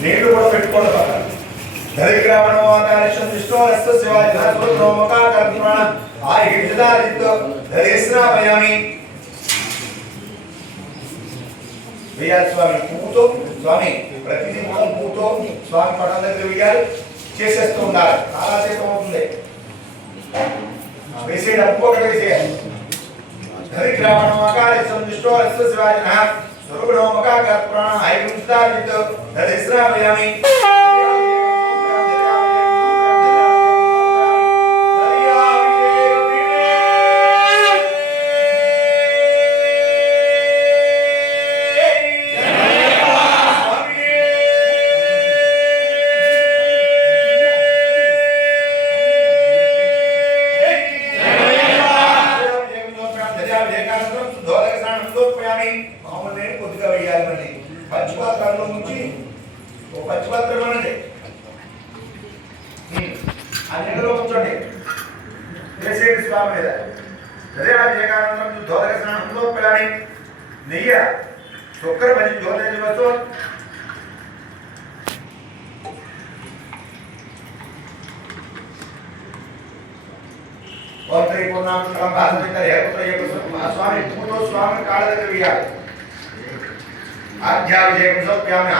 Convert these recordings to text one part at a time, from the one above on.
నీళ్లు కూడా పెట్టుకోండి పక్కన. ధరిగ్రామణోకారిషం విష్ణోరస్త శివాజనోమకాకర్ణ ఆయుర్దారితో ధరిస్నామయామి. వేయాలి స్వామి పువ్వుతో. స్వామి ప్రతిదీ మనం పువ్వుతో స్వామి పటం దగ్గర వేయాలి. చేసేస్తూ ఉండాలి. చాలా సేపు అవుతుంది. వేసేది అప్పుకొకటి వేసేయాలి. ధరిగ్రామణోకారిషం విష్ణోరస్త శివాజన స్వరూపణోమకాకర్ణ ఆయుర్దారితో ధరిస్నామయామి. కొద్దిగా వేయాలి. మళ్ళీ పంచపాత్రలో నుంచి ఒక పంచపాత్రం అనండి. ఆ నీళ్ళలో ఉంచండి. వేసేది స్వామి మీద. హృదయాభిషేకానంతరం ధోదక స్నానంతో పిల్లని నెయ్యి చొక్కర మంచి జ్యోతి వస్తూ స్వామి పూతో స్వామి కాళ్ళ దగ్గర వేయాలి. ఆధ్యాభిషేకం సోప్యామి.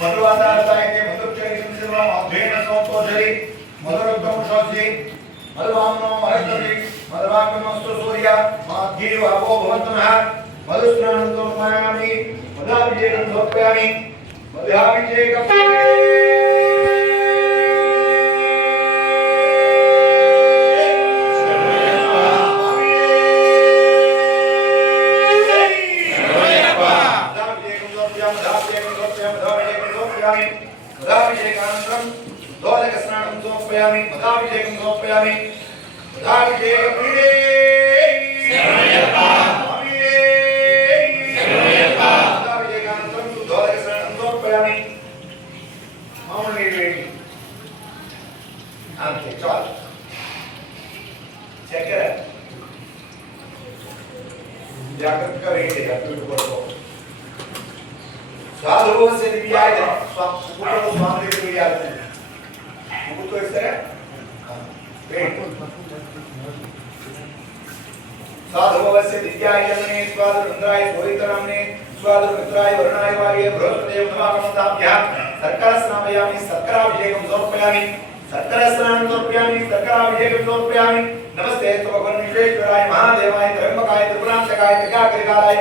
మధువాదారతాయితే మధుక్షేత్రం అద్వైన సోంతోషరి మధురగ్ధముషోసి మధువామనో మరస్తరి మధువాకమస్తు సూర్య మాధ్యేవ అపో భవంతునః మధుస్నానం సమర్పయామి. మధుభిషేకం సమర్పయామి. మధుభిషేకం మదాభిషేకానంతరం దోదక స్నానం సమర్పయామి. మదాభిషేకం సమర్పయామి. మదాభిషేక ప్రియే మదాభిషేకానంతరం దోదక స్నానం సమర్పయామి. మామూలు నీరు వేయండి. అంతే చాలు. చక్కెర జాగ్రత్తగా వేయండి. అటు కొడుకో. సాధువస్య దివ్యాయ స్వామి స్వామి దివ్యాయ ముగ్గుతో ఇస్తారా? సాధువస్య దివ్యాయ జన్మనే స్వాదురుద్రాయ పవిత్రనామనే స్వాదురుద్రాయ వరుణాయ వార్య బృహస్పతిదేవ నమః. సర్కర స్నామయామి. సర్కరాభిషేకం సమర్పయామి. సర్కర స్నానం సమర్పయామి. సర్కరాభిషేకం సమర్పయామి. నమస్తే భగవన్ విశ్వేశ్వరాయ మహాదేవాయ త్రయంబకాయ త్రిపురాంతకాయ త్రికాగ్రికారాయ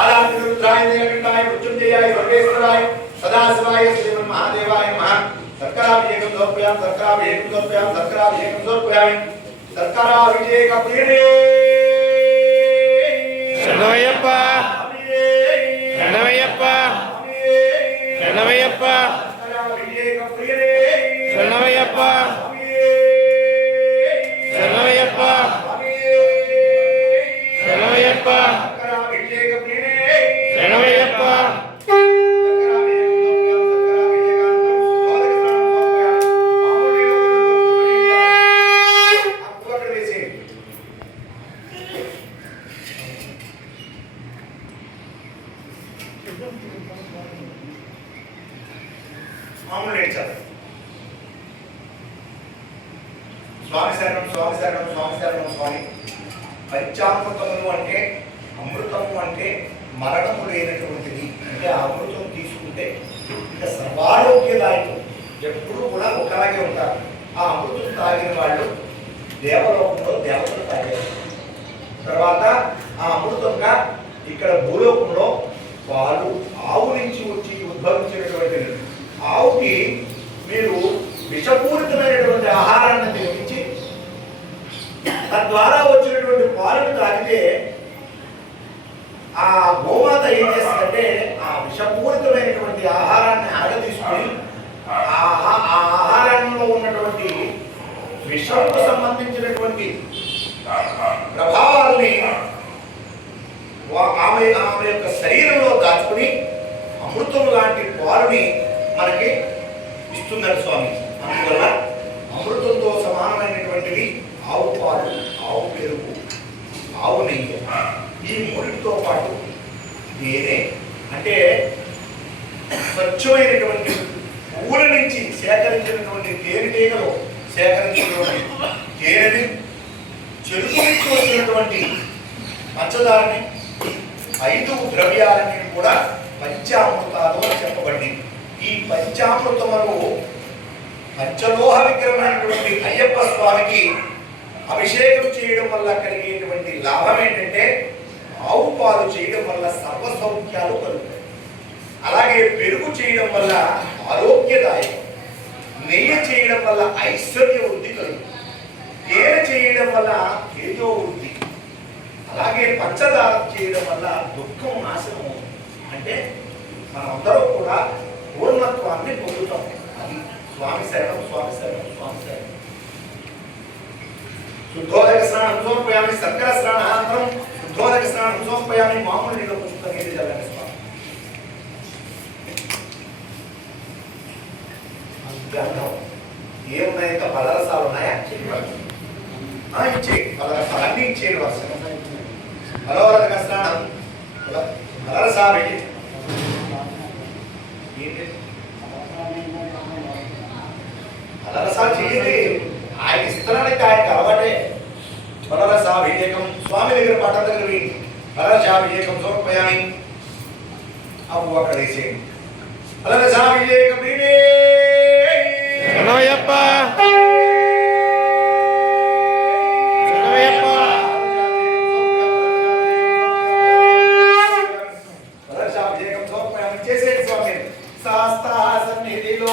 ఆరాధ్యురుద్రాయ నీలకంఠాయ మృత్యుంజయాయ సర్వేశ్వరాయ సదాశివాయ శ్రీమన్ మహాదేవాయ నమః. సర్కరాభిషేకం సమర్పయామి. సర్కరాభిషేకం సమర్పయామి. సర్కరాభిషేకం సమర్పయామి. సర్కరాభిషేక ప్రియే శరణమయ్యప్ప. శరణమయ్యప్ప. శరణమయ్యప్ప. సర్కరాభిషేక ప్రియే శరణమయ్యప్ప. శరణమయ్యప్ప. శరణమయ్యప్ప. శరణమయ్యప్ప. స్వామి శరణం స్వామి శరణం స్వామి శరణం స్వామి. పంచామృతములు అంటే అమృతము అంటే మరణము లేనటువంటిది. అంటే ఆ అమృతం తీసుకుంటే ఇంకా సర్వారోగ్యదాయకం. ఎప్పుడూ కూడా ఒకలాగే ఉంటారు. ఆ అమృతం తాగిన వాళ్ళు దేవలోకంలో దేవతలు తాగారు. తద్వారా వచ్చినటువంటి పాలను తాగితే ఆ గోమాత ఏం చేస్తుందంటే ఆ విషపూరితమైనటువంటి ఆహారాన్ని ఆరదీసుకొని ఆ ఆహారంలో ఉన్నటువంటి విషంకు సంబంధించినటువంటి ప్రభావాల్ని ఆమె యొక్క శరీరంలో దాచుకుని అమృతం లాంటి పాలుని మనకి ఇస్తుందని స్వామి. అందువల్ల అమృతంతో సమానమైనటువంటివి ఆవు పాలు, ఆవు పెరుగు, ఆవు నెయ్యి. ఈ మూడిటితో పాటు తేనె, అంటే స్వచ్ఛమైనటువంటి పూల నుంచి సేకరించినటువంటి తేనెటీగలు సేకరించినటువంటి తేనెని, చెరుకు నుంచి వచ్చినటువంటి పంచదారని, 5 ద్రవ్యాలని కూడా పంచామృతాలు అని చెప్పబడింది. ఈ పంచామృతములు పంచలోహ విగ్రహమైనటువంటి అయ్యప్ప స్వామికి అభిషేకం చేయడం వల్ల కలిగేటువంటి లాభం ఏంటంటే ఆవు పాలు చేయడం వల్ల సర్వ సౌఖ్యాలు కలుగుతాయి. అలాగే పెరుగు చేయడం వల్ల ఆరోగ్యదాయకం, నెయ్యి చేయడం వల్ల ఐశ్వర్య వృద్ధి కలుగుతుంది, తేనె చేయడం వల్ల తేజో వృద్ధి, అలాగే పంచదార చేయడం వల్ల దుఃఖం నాశనం అవుతుంది. అంటే మనమందరం కూడా పూర్ణత్వాన్ని పొందుతాం. అది స్వామి శరణం, స్వామి శరణం, స్వామి శరణం. శుద్ధోదక స్నానం సమర్పయామి, సర్కర స్నానానంతరం శుద్ధోదక స్నానం సమర్పయామి. మామూలు నీళ్ళు పుస్తకం ఏంటి చల్లండి స్వామి. గంధం ఏమున్నాయి? ఇంకా పదరసాలు ఉన్నాయా? ఇచ్చే పదరసాలు అన్ని ఇచ్చేయండి వర్షం. ఫలోదక స్నానం పదరసాలు ఫలరసాలు చేయండి. ఆయన ఇస్తున్నానికి ఆయనకి అలవాటే. ఫలరసాభిషేకం స్వామి దగ్గర పట్టణ దగ్గర వేయండి. ఫలరసాభిషేకం సమర్పయామి. అప్పుడు అక్కడ వేసేయండి. ఫలరసాభిషేకం శరణమయ్యప్ప, శరణమయ్యప్ప. ఫలరసాభిషేకం సమర్పయామి. చేసేయండి స్వామి. శాస్త్ర సన్నిధిలో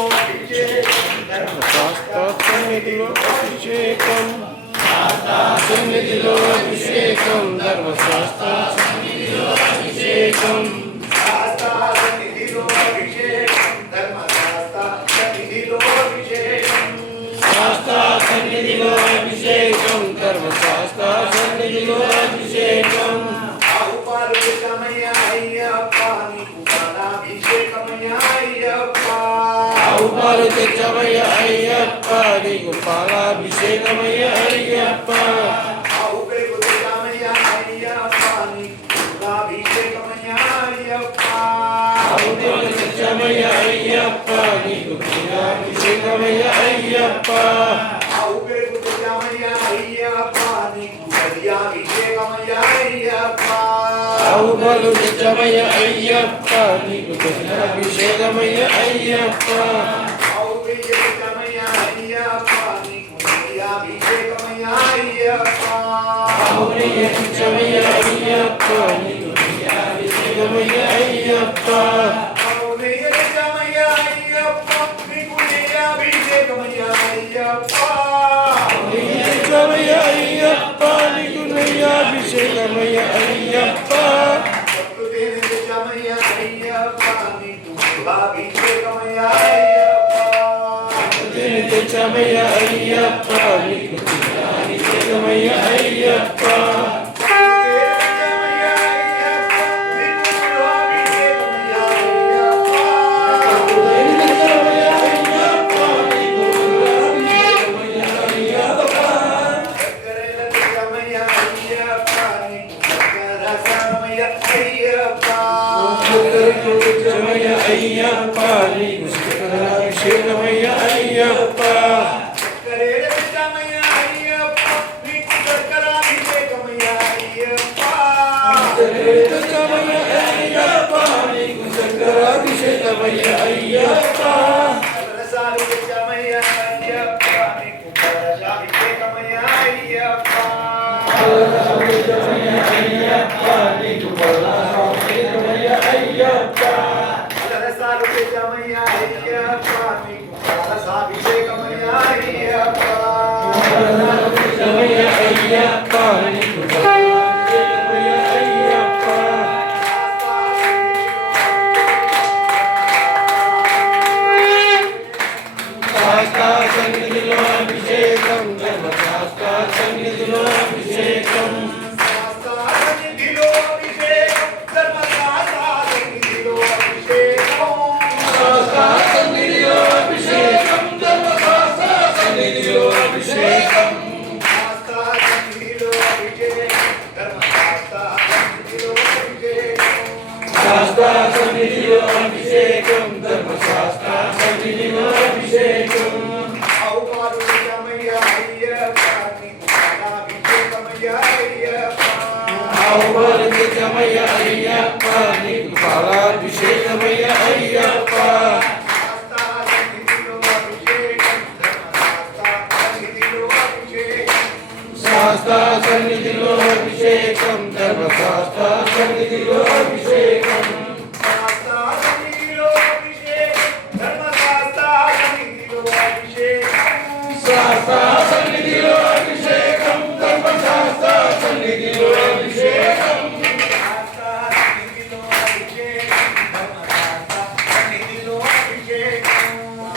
సన్నిధిలో అభిషేకం, సన్నిధిలో అభిషేకం, ధర్మశాస్త్ర సన్నిధిలో అభిషేకం, శాస్త్ర సన్నిధిలో అభిషేకం, ధర్మశాస్త్ర సన్నిధిలో అభిషేకం, శాస్త్ర సన్నిధిలో అభిషేకం, ధర్మశాస్త్ర సన్నిధిలో అభిషేకం. ఆవు పాలు సమయ అయ్యప్ప, నీకు పాలాభిషేకమయ అయ్యప్ప. ఆవు పాలు తెచ్చమయ్య అయ్యప్ప, నీకు పాలాభిషేకమయ్య అయ్యప్ప. ఆవు పెరుగు తెచ్చమయ అయ్యప్ప, నీకు పాలాభిషేకమయ అయ్యప్ప. ఆవు పాలు తెచ్చమయ్య అయ్యప్ప, నీకు పాలాభిషేకమయ్య అయ్యప్ప. ఆవు పెరుగు తెచ్చమయ అయ్యప్ప, నీకు దర్యాభిషేకమయ అయ్యప్ప. ఆవు పాలు తెచ్చమయ్య అయ్యప్ప, నీకు అభిషేకమయ్య అయ్యప్ప. ఆవు పెరుగు తెచ్చమయ అయ్యప్ప, నీకు దర్యాభిషేకమయ అయ్యప్ప. ఆవు నెయ్యి తెచ్చమయ్య అయ్యప్ప, నీకు అభిషేకమయ్య అయ్యప్ప. ఆవు నెయ్యి తెచ్చమయ అయ్యప్ప, నీకు దర్యాభిషేకమయ అయ్యప్ప. నెయ్యి తెచ్చమయ్య అయ్యప్ప, నీకు నెయ్యాభిషేకమయ్య అయ్యప్ప. తేనె తెచ్చమయ అయ్యప్ప, నీకు శుభాభిషేకమయ అయ్యప్ప. తేనె తెచ్చమయ్య అయ్యప్ప, నీకు అభిషేకమయ్య అయ్యప్ప. తెచ్చమయ్య అయ్యప్ప, నీకు అభిషేకమయ్య అయ్యప్ప. తెచ్చమయ్య అయ్యప్ప, నీకు చక్రాభిషేకమయ్య అయ్యప్ప. అయ్యప్ప, నీకు పలాభిషేకమయ్య అయ్యప్ప. అయ్యప్ప తెచ్చమయ్య అయ్యప్ప నీకు పాలాభిషేకమయ్య అయ్యప్ప శాస్త్ర సన్నిధిలో అభిషేకం ధర్మశాస్త్ర సన్నిధిలో అభిషేకం శాస్త్ర సన్నిధిలో అభిషేకం ధర్మశాస్త్ర సన్నిధిలో అభిషేకం ఔపాధికమయ్య అయ్యప్ప నీకు పాలాభిషేకమయ్య అయ్యప్ప శాస్త్ర సన్నిధిలో అభిషేకం ధర్మశాస్త్ర సన్నిధిలో అభిషేకం శాస్త్ర సన్నిధిలో అభిషేకం ధర్మశాస్త్ర సన్నిధిలో అభిషేకం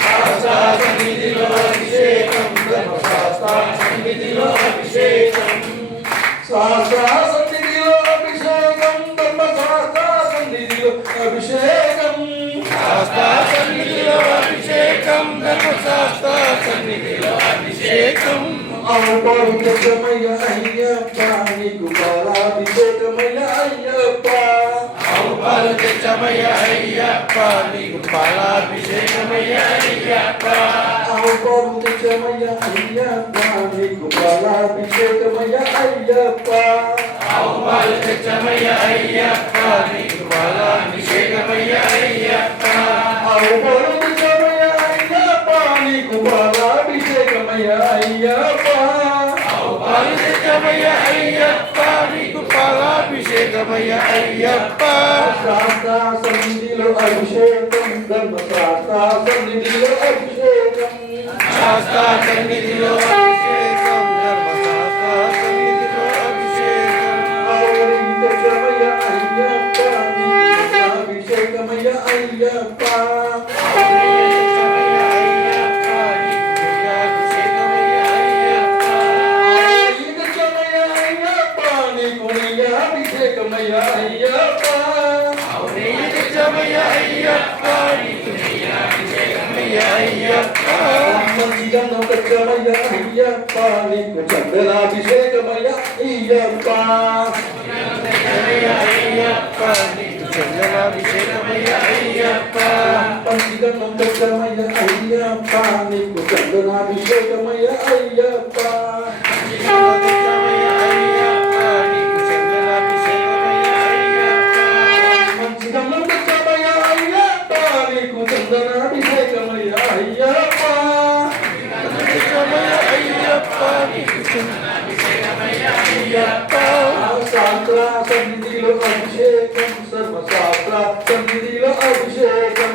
శాస్త్ర సన్నిధిలో అభిషేకం ధర్మశాస్త్ర సన్నిధిలో అభిషేకం శాస్త్ర సన్నిధిలో అభిషేకం ధర్మశాస్త్ర సన్నిధిలో అభిషేకం శాస్త్ర సన్నిధిలో అభిషేకం ధర్మశాస్త్ర సన్నిధిలో అభిషేకం ఔపాధికమయ్య అయ్యప్ప నీకు పాలాభిషేకమయ్య అయ్యప్ప ఔపాధికమయ్య అయ్యప్ప నీకు పాలాభిషేకమయ్య అయ్యప్ప ఔపాధికమయ్య అయ్యప్ప నీకు పాలాభిషేకమయ్య అయ్యప్ప ఔపాధికమయ్య అయ్యప్ప నీకు పాలాభిషేకమయ్య అయ్యప్ప ఔపాధికమయ్య అయ్యప్ప నీకు పాలాభిషేకమయ్య అయ్యప్ప ఔపాధికమయ్య అయ్యప్ప నీకు పాలాభిషేకమయ్య అయ్యప్ప శాస్త్ర సన్నిధిలో అభిషేకం ధర్మశాస్త్ర సన్నిధిలో అభిషేకం శాస్త్ర సన్నిధిలో అభిషేకం ధర్మశాస్త్ర సన్నిధిలో అభిషేకం ఔపాధికమయ్య అయ్యప్ప నీకు అభిషేకమయ్య అయ్యప్ప అభిషేకమయ్య అయ్యప్ప ఔపాధికమయ్య అయ్యప్ప నీకు అభిషేకమయ్య అయ్యప్ప చందనాభిషేకమయ్య అయ్యప్ప నీకు చందనాభిషేకమయ్య అయ్యప్ప అయ్యప్ప నీకు చందనాభిషేకమయ్య అయ్యప్ప పంచగమయ్య అయ్యప్ప నీకు చందనాభిషేకమయ్య అయ్యప్ప చందనాభిషేకమయ్య అయ్యప్ప అయ్యప్ప శాస్త్ర సన్నిధిలో అభిషేకం సర్వశాస్త్ర సన్నిధిలో అభిషేకం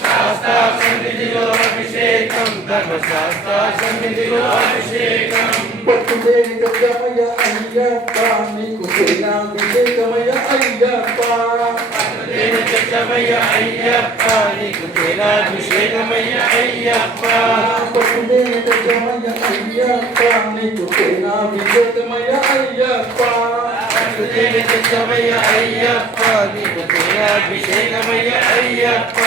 శాస్త్ర సన్నిధిలో అభిషేకం ధర్మశాస్త్ర సన్నిధిలో అభిషేకం పట్టుదేకమయ్య అయ్యప్ప నీకు సేనాభిషేకమయ్య అయ్యప్ప పట్టుదేకమయ్య అయ్యప్ప నీకు సేనాభిషేకమయ్య అయ్యప్ప పట్టుదేకమయ్య అయ్యప్ప నీకు సేనాభిషేకమయ్య అయ్యప్ప పట్టుదేకమయ్య అయ్యప్ప నీకు సేనాభిషేకమయ్య అయ్యప్ప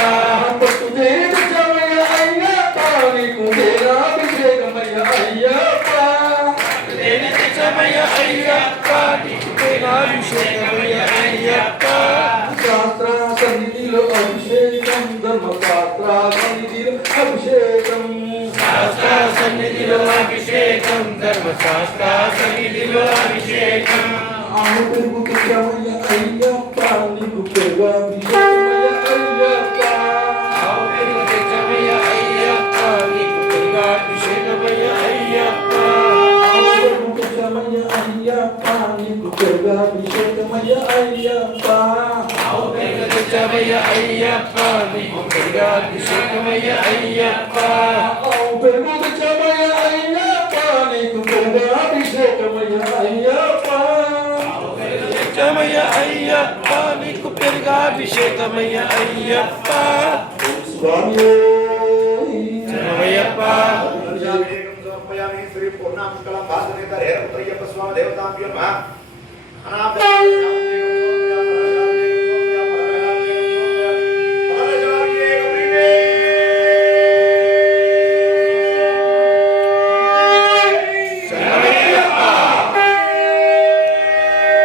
పట్టుదేకమయ్య అయ్యప్ప నీకు సేనాభిషేకమయ్య అయ్యప్ప పట్టుదేకమయ్య అయ్యప్ప నీకు సేనాభిషేకమయ్య అయ్యప్ప శాస్త్ర సన్నిధిలో అభిషేకం ధర్మశాస్త్ర సన్నిధిలో అభిషేకం శాస్త్ర సన్నిధిలో అభిషేకం ధర్మశాస్త్ర సన్నిధిలో అభిషేకం ఔపాధికమయ్య అయ్యప్ప నీకు పెరుగాభిషేకమయ్య అయ్యప్ప ఔపాధికమయ్య అయ్యప్ప నీకు పెరుగాభిషేకమయ్య అయ్యప్ప ఔపాధికమయ్య అయ్యప్ప నీకు పెరుగాభిషేకమయ్య అయ్యప్ప ఔపాధికమయ్య అయ్యప్ప నీకు పెరుగాభిషేకమయ్య అయ్యప్ప ఔపాధికమయ్య అయ్యప్ప నీకు పెరుగాభిషేకమయ్య శరణమయ్య అయ్యప్ప నీకు పెరుగాభిషేకమయ్య అయ్యప్ప స్వామి శరణమయ్యప్ప సమర్పయామి శ్రీ పూర్ణామంగళం భాస్కరేతర హేరపుత్రయ్యప్ప స్వామి దేవతాభ్యో నమః